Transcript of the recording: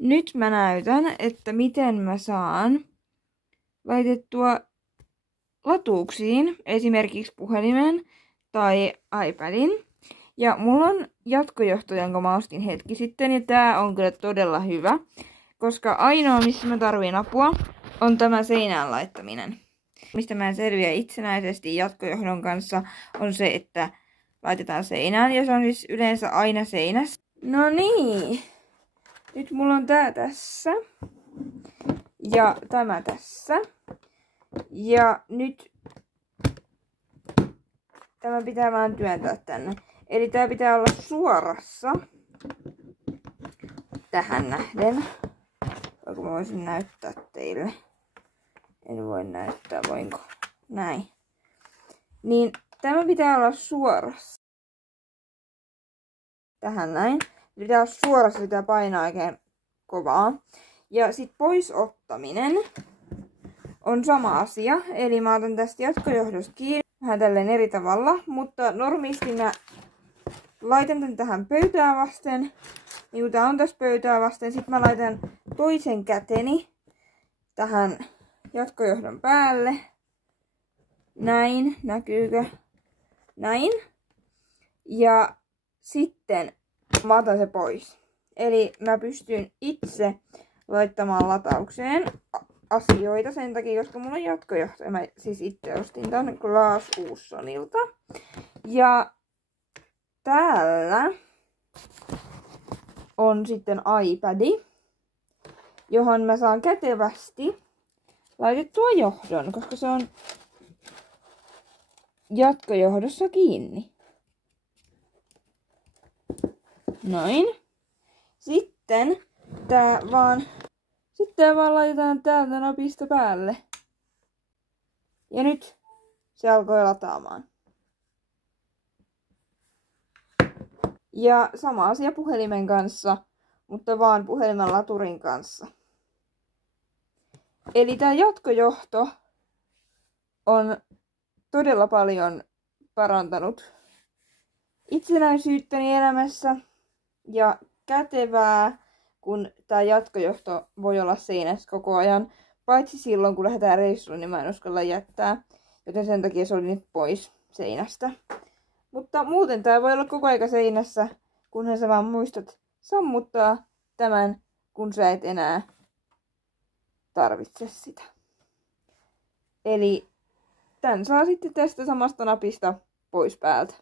Nyt mä näytän, että miten mä saan laitettua latuuksiin esimerkiksi puhelimen tai iPadin. Ja mulla on jatkojohto, jonka mä ostin hetki sitten, ja tää on kyllä todella hyvä, koska ainoa, missä mä tarviin apua, on tämä seinään laittaminen. Mistä mä en selviä itsenäisesti jatkojohdon kanssa, on se, että laitetaan seinään, ja se on siis yleensä aina seinässä. No niin, nyt mulla on tää tässä, ja tämä tässä, ja nyt tämä pitää vaan työntää tänne. Eli tää pitää olla suorassa tähän nähden. Voinko mä voisin näyttää teille? En voi näyttää, voinko? Näin. Niin tämä pitää olla suorassa. Tähän näin. Pitää olla suorassa, pitää painaa oikein kovaa. Ja sit pois ottaminen on sama asia. Eli mä otan tästä jatkojohdosta kiinni. Vähän tälleen eri tavalla. Mutta normisti mä laitan tän tähän pöytää vasten. Niin kun tää on tässä pöytää vasten. Sitten mä laitan toisen käteni tähän jatkojohdon päälle. Näin. Näkyykö? Näin. Ja sitten mä otan se pois. Eli mä pystyn itse laittamaan lataukseen asioita sen takia, koska mulla on jatkojohto. Mä siis itse ostin tän Glass Oceanilta. Ja täällä on sitten iPad, johon mä saan kätevästi laitettua johdon, koska se on jatkojohdossa kiinni. Noin. Sitten tää vaan laitetaan täältä napista päälle. Ja nyt se alkoi lataamaan. Ja sama asia puhelimen kanssa, mutta vaan puhelimen laturin kanssa. Eli tää jatkojohto on todella paljon parantanut itsenäisyyttäni elämässä ja kätevää, kun tää jatkojohto voi olla seinässä koko ajan. Paitsi silloin, kun lähdetään reissuun, niin mä en uskalla jättää, joten sen takia se oli nyt pois seinästä. Mutta muuten tää voi olla koko aika seinässä, kunhan sä vaan muistat sammuttaa tämän, kun sä et enää tarvitse sitä. Eli tän saa sitten tästä samasta napista pois päältä.